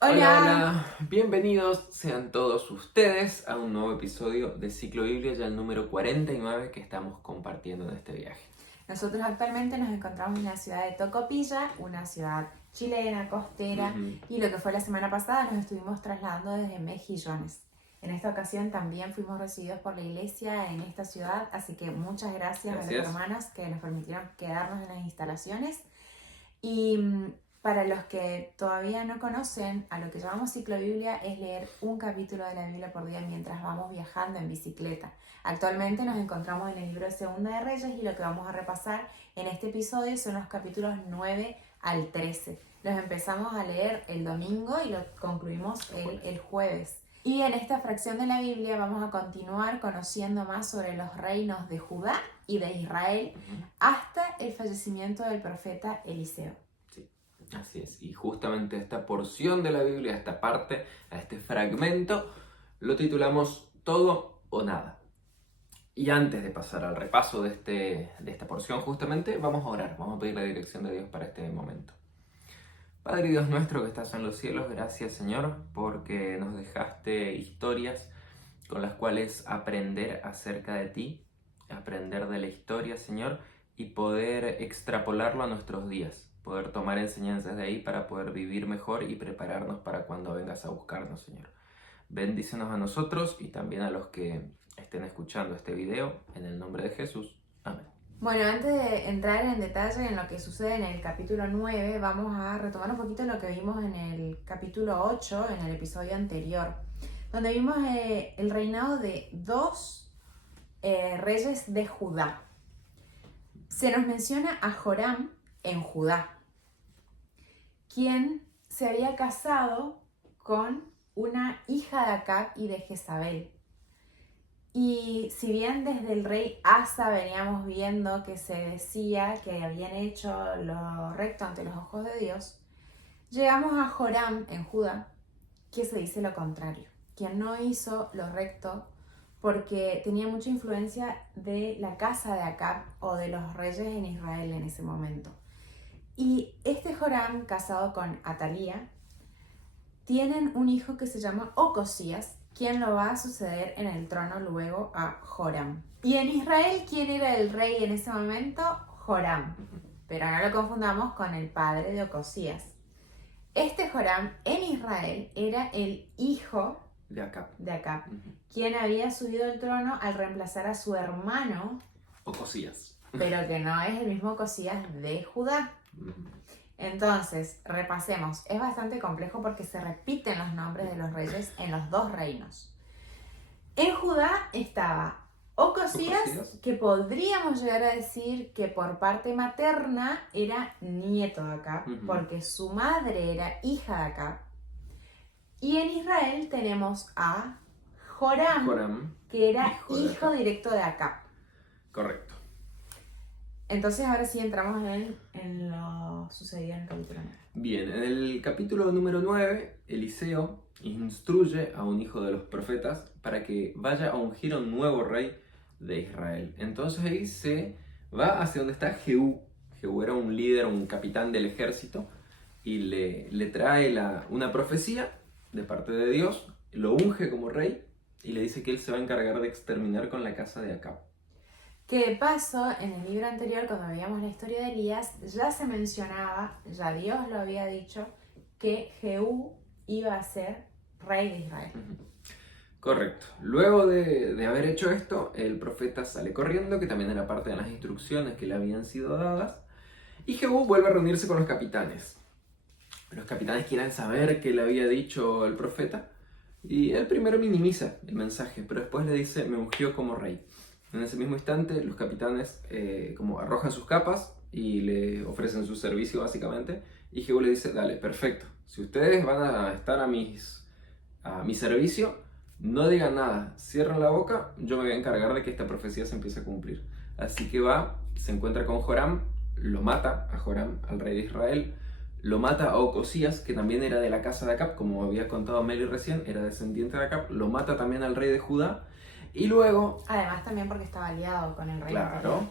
Hola, Hola, bienvenidos sean todos ustedes a un nuevo episodio de Ciclo Biblia, ya el número 49 que estamos compartiendo en este viaje. nosotros actualmente nos encontramos en la ciudad de Tocopilla, una ciudad chilena, costera, y lo que fue la semana pasada nos estuvimos trasladando desde Mejillones. En esta ocasión también fuimos recibidos por la iglesia en esta ciudad, así que muchas gracias a los hermanos que nos permitieron quedarnos en las instalaciones. Y para los que todavía no conocen, a lo que llamamos ciclo Biblia es leer un capítulo de la Biblia por día mientras vamos viajando en bicicleta. Actualmente nos encontramos en el libro de Segunda de Reyes y lo que vamos a repasar en este episodio son los capítulos 9 al 13. Los empezamos a leer el domingo y los concluimos el jueves. Y en esta fracción de la Biblia vamos a continuar conociendo más sobre los reinos de Judá y de Israel hasta el fallecimiento del profeta Eliseo. Sí, así es. Y justamente esta porción de la Biblia, esta parte, a este fragmento, lo titulamos Todo o Nada. Y antes de pasar al repaso de esta porción, justamente, vamos a orar, vamos a pedir la dirección de Dios para este momento. Padre Dios nuestro que estás en los cielos, gracias Señor, porque nos dejaste historias con las cuales aprender acerca de ti, aprender de la historia, Señor, y poder extrapolarlo a nuestros días, poder tomar enseñanzas de ahí para poder vivir mejor y prepararnos para cuando vengas a buscarnos, Señor. Bendícenos a nosotros y también a los que estén escuchando este video, en el nombre de Jesús. Amén. Bueno, antes de entrar en detalle en lo que sucede en el capítulo 9, vamos a retomar un poquito lo que vimos en el capítulo 8, en el episodio anterior, donde vimos el reinado de dos reyes de Judá. Se nos menciona a Joram en Judá, quien se había casado con una hija de Acab y de Jezabel. Y si bien desde el rey Asa veníamos viendo que se decía que habían hecho lo recto ante los ojos de Dios, llegamos a Joram en Judá, que se dice lo contrario, quien no hizo lo recto porque tenía mucha influencia de la casa de Acab o de los reyes en Israel en ese momento. Y este Joram, casado con Atalía, tienen un hijo que se llama Ocosías, quien lo va a suceder en el trono luego a Joram. Y en Israel, ¿quién era el rey en ese momento? Joram. Pero no lo confundamos con el padre de Ocosías. Este Joram en Israel era el hijo De Acab, quien había subido al trono al reemplazar a su hermano Ocosías, pero que no es el mismo Ocosías de Judá. Entonces, repasemos. Es bastante complejo porque se repiten los nombres de los reyes en los dos reinos. En Judá estaba Ocosías, que podríamos llegar a decir que por parte materna era nieto de Acab, porque su madre era hija de Acab. Y en Israel tenemos a Joram, que era hijo directo de Acab. Correcto. Entonces ahora sí entramos en lo sucedido en el capítulo 9. Bien, en el capítulo número 9, Eliseo instruye a un hijo de los profetas para que vaya a ungir a un nuevo rey de Israel. Entonces ahí se va hacia donde está Jehú. Jehú era un líder, un capitán del ejército, y le trae una profecía de parte de Dios, lo unge como rey y le dice que él se va a encargar de exterminar con la casa de Acab. Que de paso, en el libro anterior, cuando veíamos la historia de Elías, ya se mencionaba, ya Dios lo había dicho, que Jehú iba a ser rey de Israel. Correcto. Luego de haber hecho esto, el profeta sale corriendo, que también era parte de las instrucciones que le habían sido dadas, y Jehú vuelve a reunirse con los capitanes. Los capitanes quieren saber qué le había dicho el profeta, y él primero minimiza el mensaje, pero después le dice, me ungió como rey. En ese mismo instante, los capitanes como arrojan sus capas y le ofrecen su servicio básicamente, y Jehú le dice, dale, perfecto, si ustedes van a estar a mi servicio, no digan nada, cierren la boca, yo me voy a encargar de que esta profecía se empiece a cumplir. Así que va, se encuentra con Joram, lo mata a Joram, al rey de Israel, lo mata a Ocosías, que también era de la casa de Acab, como había contado Meli recién, era descendiente de Acab, lo mata también al rey de Judá, y luego... Además también porque estaba aliado con el rey. Claro.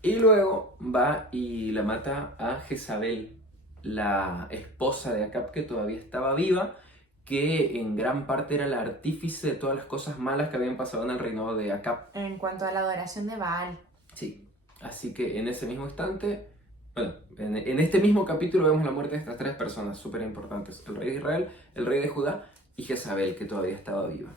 Y luego va y la mata a Jezabel, la esposa de Acab, que todavía estaba viva, que en gran parte era la artífice de todas las cosas malas que habían pasado en el reinado de Acab. En cuanto a la adoración de Baal. Sí, así que en ese mismo instante, bueno, en este mismo capítulo vemos la muerte de estas tres personas súper importantes: el rey de Israel, el rey de Judá y Jezabel, que todavía estaba viva.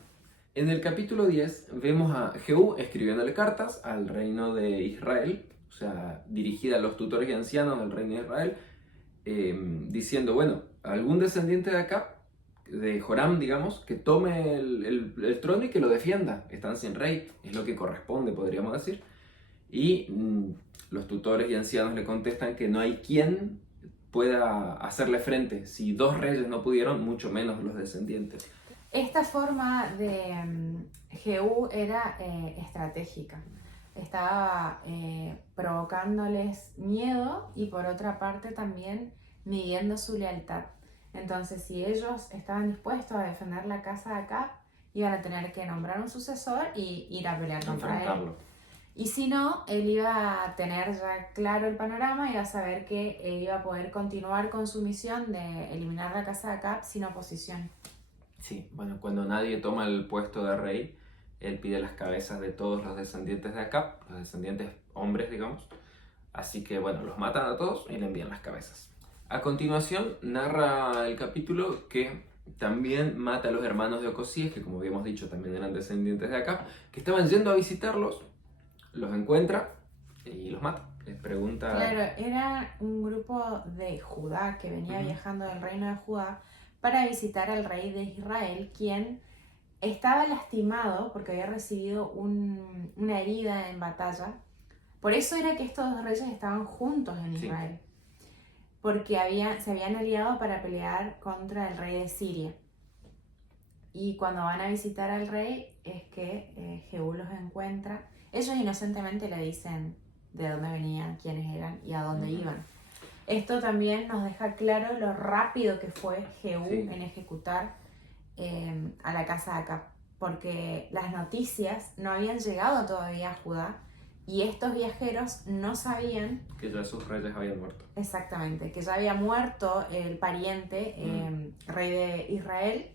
En el capítulo 10 vemos a Jehú escribiéndole cartas al reino de Israel, o sea, dirigida a los tutores y ancianos del reino de Israel, diciendo, bueno, algún descendiente de acá, de Joram, digamos, que tome el trono y que lo defienda. Están sin rey, es lo que corresponde, podríamos decir. Y los tutores y ancianos le contestan que no hay quien pueda hacerle frente. Si dos reyes no pudieron, mucho menos los descendientes. Esta forma de Jehú era estratégica. Estaba provocándoles miedo y por otra parte también midiendo su lealtad. Entonces, si ellos estaban dispuestos a defender la casa de Acab, iban a tener que nombrar un sucesor y ir a pelear contra él. Y si no, él iba a tener ya claro el panorama, iba a saber que él iba a poder continuar con su misión de eliminar la casa de Acab sin oposición. Sí, bueno, cuando nadie toma el puesto de rey, él pide las cabezas de todos los descendientes de Acab, los descendientes hombres, digamos. Así que, bueno, los matan a todos y le envían las cabezas. A continuación, narra el capítulo que también mata a los hermanos de Ocosías, que como habíamos dicho también eran descendientes de Acab, que estaban yendo a visitarlos, los encuentra y los mata. Les pregunta... Claro, era un grupo de Judá que venía viajando del reino de Judá para visitar al rey de Israel, quien estaba lastimado porque había recibido una herida en batalla. Por eso era que estos dos reyes estaban juntos en Israel, porque se habían aliado para pelear contra el rey de Siria. Y cuando van a visitar al rey es que Jehú los encuentra. Ellos inocentemente le dicen de dónde venían, quiénes eran y a dónde iban. Esto también nos deja claro lo rápido que fue Jehú en ejecutar a la casa de Acab, porque las noticias no habían llegado todavía a Judá y estos viajeros no sabían que ya sus reyes habían muerto. Exactamente, que ya había muerto el pariente rey de Israel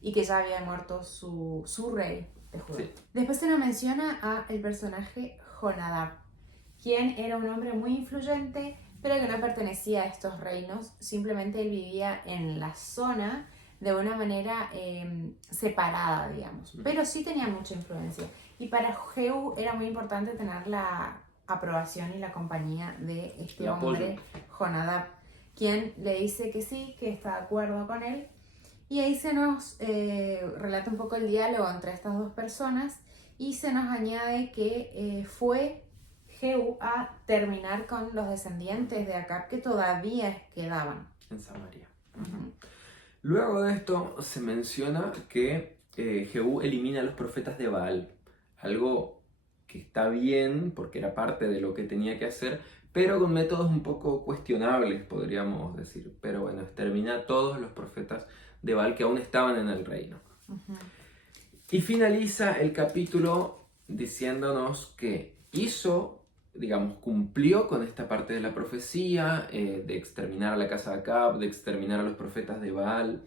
y que ya había muerto su rey de Judá. Sí. Después se nos menciona a el personaje Jonadab, quien era un hombre muy influyente, pero que no pertenecía a estos reinos, simplemente él vivía en la zona de una manera separada, digamos, pero sí tenía mucha influencia. Y para Jehú era muy importante tener la aprobación y la compañía de este hombre, Jonadab, quien le dice que sí, que está de acuerdo con él. Y ahí se nos relata un poco el diálogo entre estas dos personas y se nos añade que fue Jehú a terminar con los descendientes de Acab que todavía quedaban en Samaria. Luego de esto se menciona que Jehú elimina a los profetas de Baal, algo que está bien porque era parte de lo que tenía que hacer, pero con métodos un poco cuestionables, podríamos decir. Pero bueno, extermina a todos los profetas de Baal que aún estaban en el reino. Y finaliza el capítulo diciéndonos que cumplió con esta parte de la profecía, de exterminar a la casa de Acab, de exterminar a los profetas de Baal,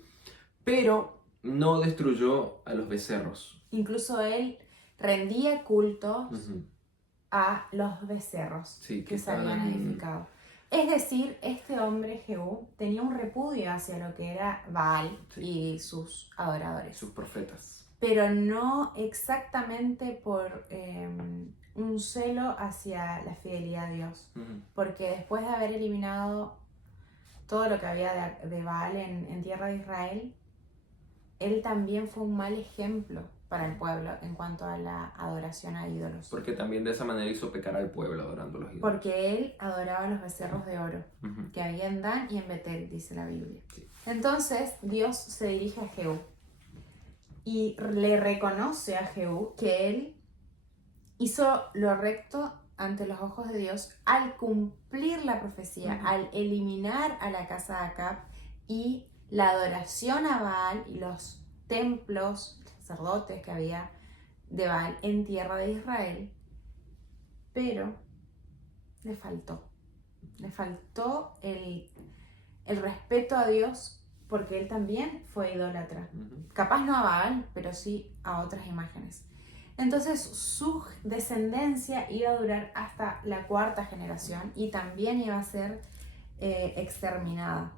pero no destruyó a los becerros. Incluso él rendía cultos a los becerros que se habían edificado. Es decir, este hombre Jehú tenía un repudio hacia lo que era Baal y sus adoradores. Sus profetas. Pero no exactamente por un celo hacia la fidelidad a Dios. Porque después de haber eliminado todo lo que había de Baal en tierra de Israel, él también fue un mal ejemplo para el pueblo en cuanto a la adoración a ídolos. Porque también de esa manera hizo pecar al pueblo adorando los ídolos. Porque él adoraba los becerros de oro que había en Dan y en Betel, dice la Biblia. Entonces Dios se dirige a Jehú y le reconoce a Jehú que él hizo lo recto ante los ojos de Dios al cumplir la profecía, al eliminar a la casa de Acab y la adoración a Baal y los templos, sacerdotes que había de Baal en tierra de Israel, pero le faltó el respeto a Dios porque él también fue idólatra. Ujú. Capaz no a Baal, pero sí a otras imágenes. Entonces su descendencia iba a durar hasta la 4ª generación y también iba a ser exterminada.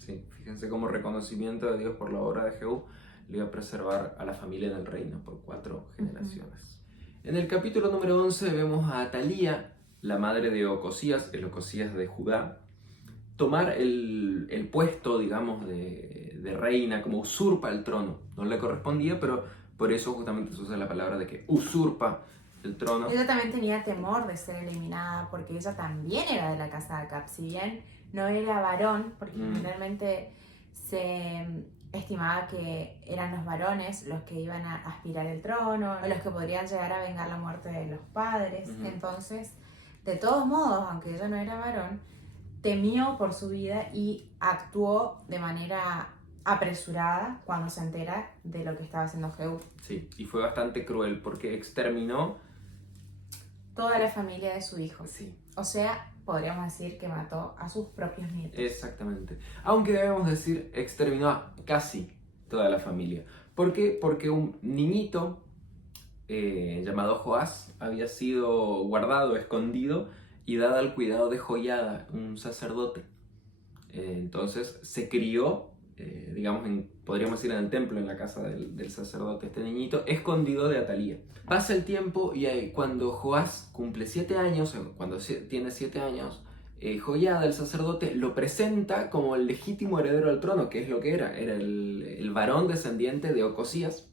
Sí, fíjense como reconocimiento de Dios por la obra de Jehú le iba a preservar a la familia del reino por 4 generaciones. En el capítulo número 11 vemos a Atalía, la madre de Ocosías, el Ocosías de Judá, tomar el puesto, digamos, de reina, como usurpa el trono. No le correspondía, pero por eso justamente se usa la palabra de que usurpa el trono. Ella también tenía temor de ser eliminada porque ella también era de la casa de Acab. Si bien no era varón, porque generalmente se estimaba que eran los varones los que iban a aspirar el trono, o los que podrían llegar a vengar la muerte de los padres. Entonces, de todos modos, aunque ella no era varón, temió por su vida y actuó de manera apresurada cuando se entera de lo que estaba haciendo Jehú. Sí, y fue bastante cruel porque exterminó toda la familia de su hijo. Sí. O sea, podríamos decir que mató a sus propios nietos. Exactamente. Aunque debemos decir, exterminó a casi toda la familia. ¿Por qué? Porque un niñito llamado Joás había sido guardado, escondido y dado al cuidado de Joiada, un sacerdote. Entonces se crió, digamos, podríamos decir en el templo, en la casa del sacerdote, este niñito, escondido de Atalía. Pasa el tiempo y cuando Joás cumple 7 años, cuando tiene 7 años, Joiada, el sacerdote, lo presenta como el legítimo heredero al trono, que es lo que era el varón descendiente de Ocosías.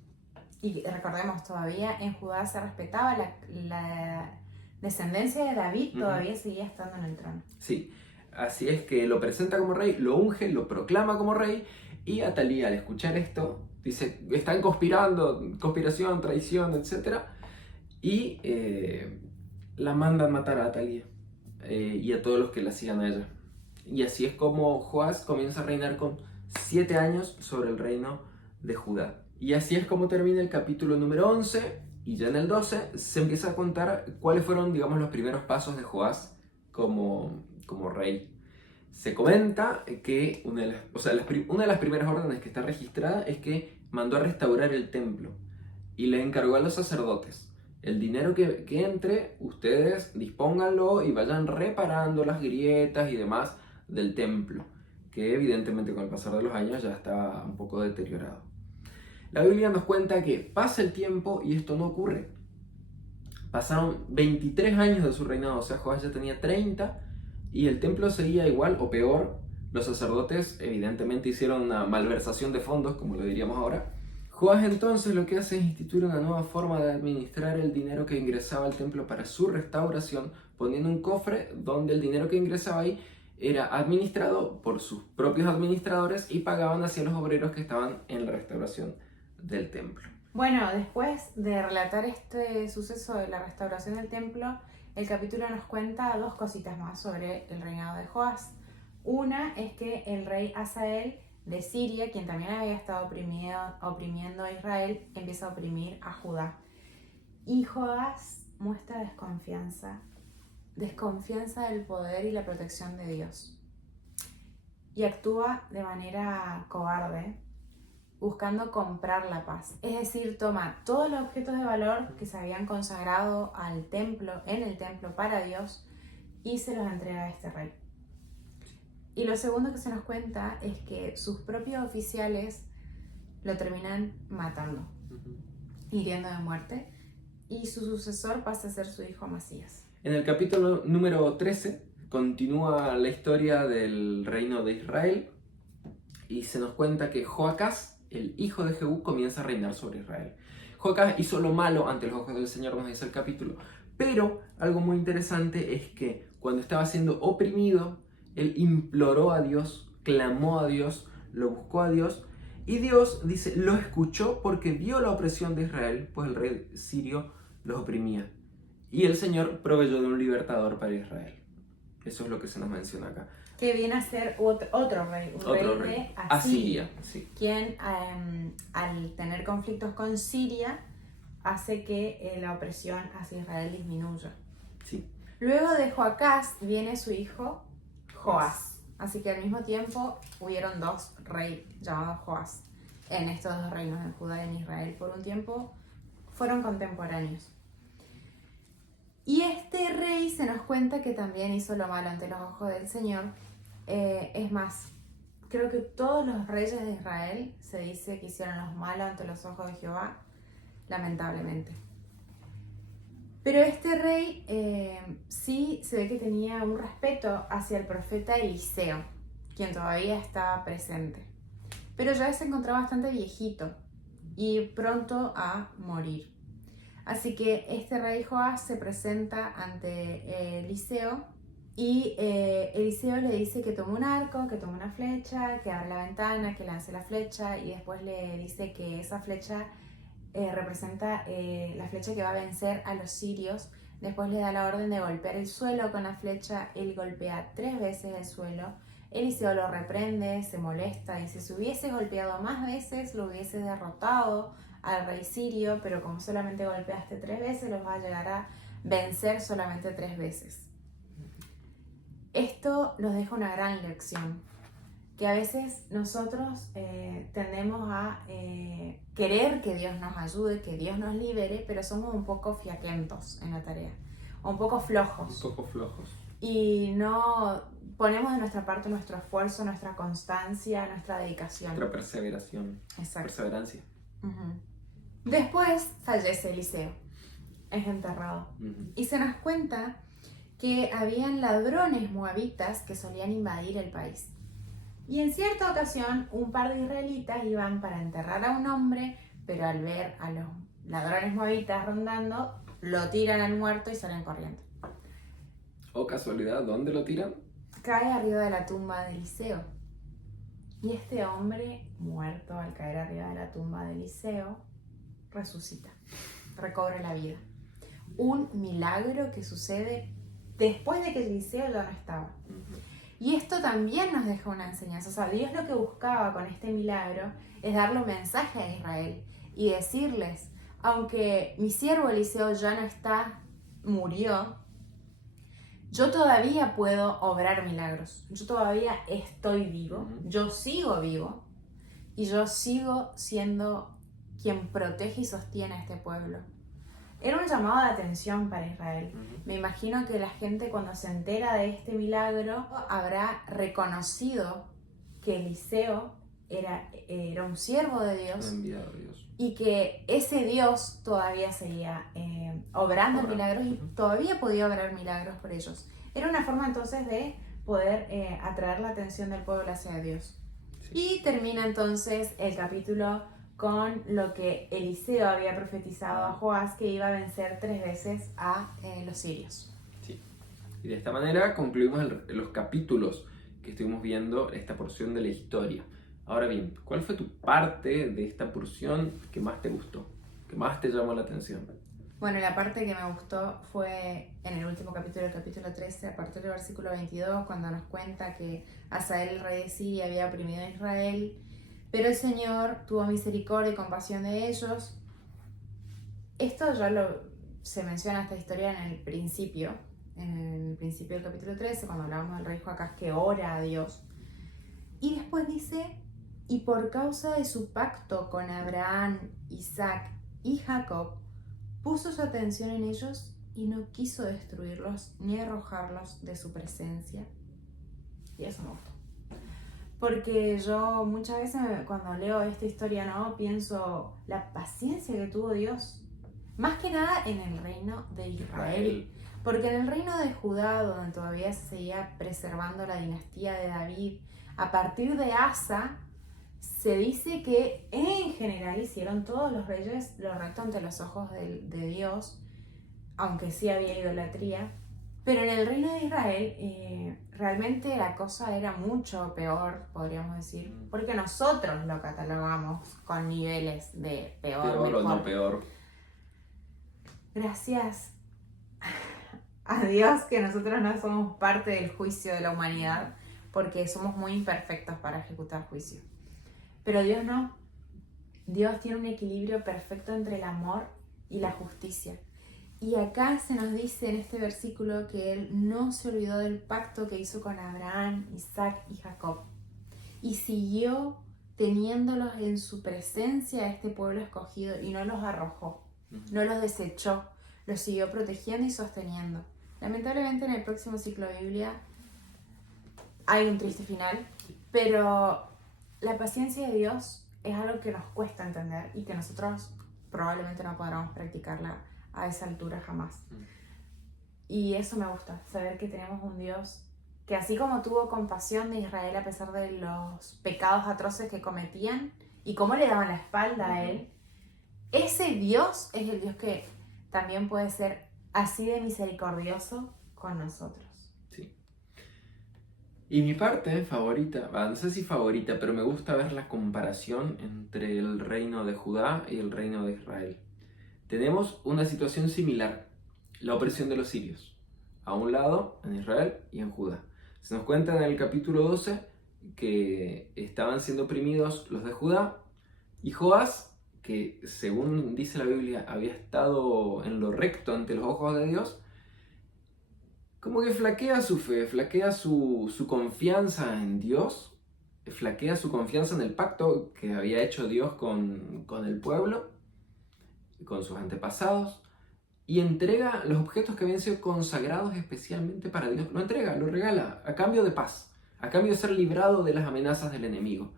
Y recordemos, todavía en Judá se respetaba la descendencia de David, todavía seguía estando en el trono. Sí, así es que lo presenta como rey, lo unge, lo proclama como rey, y Atalía, al escuchar esto, dice, están conspirando, conspiración, traición, etc. Y la mandan matar a Atalía y a todos los que la sigan a ella. Y así es como Joás comienza a reinar con 7 años sobre el reino de Judá. Y así es como termina el capítulo número 11, y ya en el 12 se empieza a contar cuáles fueron, digamos, los primeros pasos de Joás como rey. Se comenta que una de las primeras órdenes que está registrada es que mandó a restaurar el templo y le encargó a los sacerdotes: el dinero que entre, ustedes dispónganlo y vayan reparando las grietas y demás del templo, que evidentemente con el pasar de los años ya estaba un poco deteriorado. La Biblia nos cuenta que pasa el tiempo y esto no ocurre. Pasaron 23 años de su reinado, o sea, Joás ya tenía 30 y el templo seguía igual o peor. Los sacerdotes evidentemente hicieron una malversación de fondos, como lo diríamos ahora. Joás entonces lo que hace es instituir una nueva forma de administrar el dinero que ingresaba al templo para su restauración, poniendo un cofre donde el dinero que ingresaba ahí era administrado por sus propios administradores y pagaban hacia los obreros que estaban en la restauración del templo. Bueno, después de relatar este suceso de la restauración del templo, el capítulo nos cuenta 2 cositas más sobre el reinado de Joás. Una es que el rey Hazael de Siria, quien también había estado oprimiendo a Israel, empieza a oprimir a Judá. Y Joás muestra desconfianza del poder y la protección de Dios. Y actúa de manera cobarde, buscando comprar la paz. Es decir, toma todos los objetos de valor que se habían consagrado al templo, en el templo para Dios, y se los entrega a este rey. Y lo segundo que se nos cuenta es que sus propios oficiales lo terminan matando, hiriendo de muerte, y su sucesor pasa a ser su hijo Amasías. En el capítulo número 13 continúa la historia del reino de Israel y se nos cuenta que Joacás, el hijo de Jehú, comienza a reinar sobre Israel. Joacás hizo lo malo ante los ojos del Señor, nos dice el capítulo, pero algo muy interesante es que cuando estaba siendo oprimido, él imploró a Dios, clamó a Dios, lo buscó a Dios, y Dios, dice, lo escuchó porque vio la opresión de Israel, pues el rey sirio los oprimía. Y el Señor proveyó de un libertador para Israel. Eso es lo que se nos menciona acá. Que viene a ser otro rey, un rey de Asiria, sí. Quien al tener conflictos con Siria hace que la opresión hacia Israel disminuya. Sí. Luego de Joacás viene su hijo Joás. Así que al mismo tiempo hubieron dos reyes llamados Joás en estos dos reinos, en Judá y en Israel. Por un tiempo fueron contemporáneos. Y este rey se nos cuenta que también hizo lo malo ante los ojos del Señor. Es más, creo que todos los reyes de Israel se dice que hicieron lo malo ante los ojos de Jehová, lamentablemente. Pero este rey sí se ve que tenía un respeto hacia el profeta Eliseo, quien todavía estaba presente. Pero ya se encontraba bastante viejito y pronto a morir. Así que este rey Joás se presenta ante Eliseo y Eliseo le dice que tome un arco, que tome una flecha, que abra la ventana, que lance la flecha, y después le dice que esa flecha representa la flecha que va a vencer a los sirios. Después le da la orden de golpear el suelo con la flecha. Él golpea 3 veces el suelo. Eliseo lo reprende, se molesta, dice: si hubiese golpeado más veces lo hubiese derrotado al rey sirio, pero como solamente golpeaste 3 veces, los va a llegar a vencer solamente 3 veces. Esto nos deja una gran lección, que a veces nosotros tendemos a querer que Dios nos ayude, que Dios nos libere, pero somos un poco fiaquentos en la tarea, un poco flojos. Un poco flojos. Y no ponemos de nuestra parte nuestro esfuerzo, nuestra constancia, nuestra dedicación. Nuestra perseveración. Exacto. Perseverancia. Después fallece Eliseo, es enterrado. Y se nos cuenta que habían ladrones moabitas que solían invadir el país. Y en cierta ocasión un par de israelitas iban para enterrar a un hombre, pero al ver a los ladrones moabitas rondando, lo tiran al muerto y salen corriendo. Oh, casualidad, ¿dónde lo tiran? Cae arriba de la tumba de Eliseo. Y este hombre, muerto al caer arriba de la tumba de Eliseo, resucita, recobra la vida. Un milagro que sucede después de que Eliseo ya no estaba. Y esto también nos deja una enseñanza. O sea, Dios lo que buscaba con este milagro es darle un mensaje a Israel y decirles: aunque mi siervo Eliseo ya no está, murió, yo todavía puedo obrar milagros. Yo todavía estoy vivo, yo sigo vivo y yo sigo siendo quien protege y sostiene a este pueblo. Era un llamado de atención para Israel. Me imagino que la gente, cuando se entera de este milagro, habrá reconocido que Eliseo era un siervo de Dios, Un enviado de Dios. y que ese Dios todavía seguía obrando milagros y todavía podía obrar milagros por ellos. Era una forma entonces de poder atraer la atención del pueblo hacia Dios. Sí. Y termina entonces el capítulo con lo que Eliseo había profetizado a Joás, que iba a vencer 3 veces a los sirios. Sí. Y de esta manera concluimos los capítulos que estuvimos viendo, esta porción de la historia. Ahora bien, ¿cuál fue tu parte de esta porción que más te gustó? ¿Que más te llamó la atención? Bueno, la parte que me gustó fue en el último capítulo, el capítulo 13, a partir del versículo 22, cuando nos cuenta que Hazael, el rey de Siria, había oprimido a Israel, pero el Señor tuvo misericordia y compasión de ellos. Esto ya se menciona esta historia en el principio del capítulo 13, cuando hablábamos del rey Joacás que ora a Dios. Y después dice: y por causa de su pacto con Abraham, Isaac y Jacob, puso su atención en ellos y no quiso destruirlos ni arrojarlos de su presencia. Y eso me gustó. Porque yo muchas veces cuando leo esta historia, ¿no?, pienso la paciencia que tuvo Dios. Más que nada en el reino de Israel. Porque en el reino de Judá, donde todavía se seguía preservando la dinastía de David, a partir de Asa, se dice que en general hicieron todos los reyes lo recto ante los ojos de Dios, aunque sí había idolatría. Pero en el reino de Israel realmente la cosa era mucho peor, podríamos decir, porque nosotros lo catalogamos con niveles de peor, mejor o no peor. Gracias a Dios que nosotros no somos parte del juicio de la humanidad, porque somos muy imperfectos para ejecutar juicio. Pero Dios no. Dios tiene un equilibrio perfecto entre el amor y la justicia. Y acá se nos dice en este versículo que él no se olvidó del pacto que hizo con Abraham, Isaac y Jacob. Y siguió teniéndolos en su presencia, este pueblo escogido, y no los arrojó, no los desechó, los siguió protegiendo y sosteniendo. Lamentablemente en el próximo ciclo de Biblia hay un triste final, pero la paciencia de Dios es algo que nos cuesta entender y que nosotros probablemente no podamos practicarla a esa altura jamás. Y eso me gusta, saber que tenemos un Dios que así como tuvo compasión de Israel a pesar de los pecados atroces que cometían y cómo le daban la espalda a él, ese Dios es el Dios que también puede ser así de misericordioso con nosotros. Sí. Y mi parte favorita, no sé si favorita, pero me gusta ver la comparación entre el reino de Judá y el reino de Israel. Tenemos una situación similar, la opresión de los sirios, a un lado en Israel y en Judá. Se nos cuenta en el capítulo 12 que estaban siendo oprimidos los de Judá y Joás, que según dice la Biblia había estado en lo recto ante los ojos de Dios, como que flaquea su fe, flaquea su confianza en Dios, flaquea su confianza en el pacto que había hecho Dios con el pueblo, con sus antepasados, y entrega los objetos que habían sido consagrados especialmente para Dios. Lo entrega, lo regala, a cambio de paz, a cambio de ser librado de las amenazas del enemigo.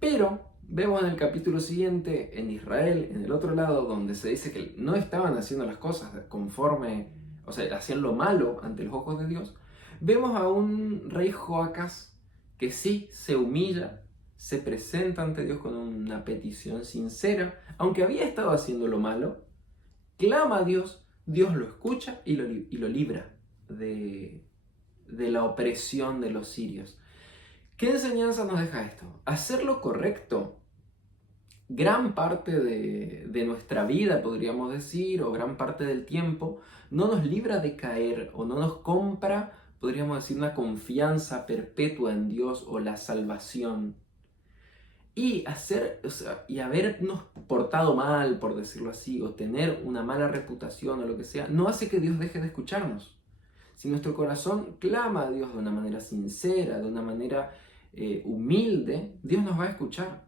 Pero vemos en el capítulo siguiente, en Israel, en el otro lado, donde se dice que no estaban haciendo las cosas conforme, o sea, hacían lo malo ante los ojos de Dios. Vemos a un rey Joacás que sí se humilla, se presenta ante Dios con una petición sincera, aunque había estado haciendo lo malo, clama a Dios, Dios lo escucha y lo libra de la opresión de los sirios. ¿Qué enseñanza nos deja esto? Hacer lo correcto, gran parte de nuestra vida, podríamos decir, o gran parte del tiempo, no nos libra de caer o no nos compra, podríamos decir, una confianza perpetua en Dios o la salvación. Y habernos portado mal, por decirlo así, o tener una mala reputación o lo que sea, no hace que Dios deje de escucharnos. Si nuestro corazón clama a Dios de una manera sincera, de una manera humilde, Dios nos va a escuchar.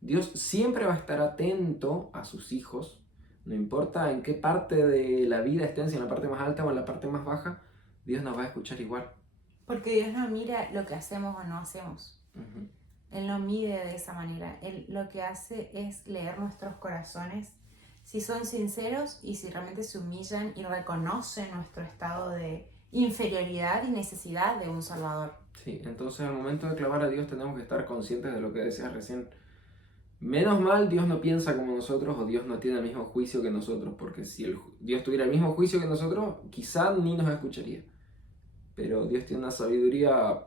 Dios siempre va a estar atento a sus hijos, no importa en qué parte de la vida estén, si en la parte más alta o en la parte más baja, Dios nos va a escuchar igual. Porque Dios no mira lo que hacemos o no hacemos. Uh-huh. Él no mide de esa manera. Él lo que hace es leer nuestros corazones, si son sinceros y si realmente se humillan y reconocen nuestro estado de inferioridad y necesidad de un Salvador. Sí, entonces al momento de clamar a Dios tenemos que estar conscientes de lo que decías recién. Menos mal Dios no piensa como nosotros o Dios no tiene el mismo juicio que nosotros, porque si Dios tuviera el mismo juicio que nosotros, quizá ni nos escucharía. Pero Dios tiene una sabiduría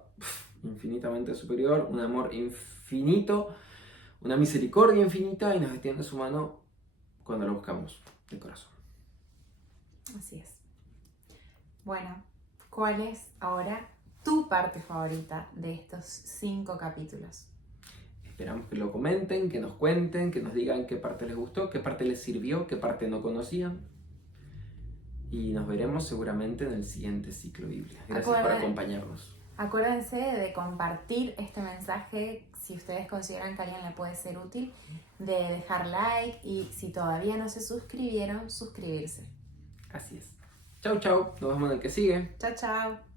infinitamente superior, un amor infinito, una misericordia infinita y nos extiende su mano cuando lo buscamos de corazón. Así es. Bueno, ¿cuál es ahora tu parte favorita de estos 5 capítulos? Esperamos que lo comenten, que nos cuenten, que nos digan qué parte les gustó, qué parte les sirvió, qué parte no conocían. Y nos veremos seguramente en el siguiente ciclo Biblia. Gracias por acompañarnos. Acuérdense de compartir este mensaje si ustedes consideran que a alguien le puede ser útil, de dejar like y si todavía no se suscribieron, suscribirse. Así es. Chau, chau. Nos vemos en el que sigue. Chao, chao.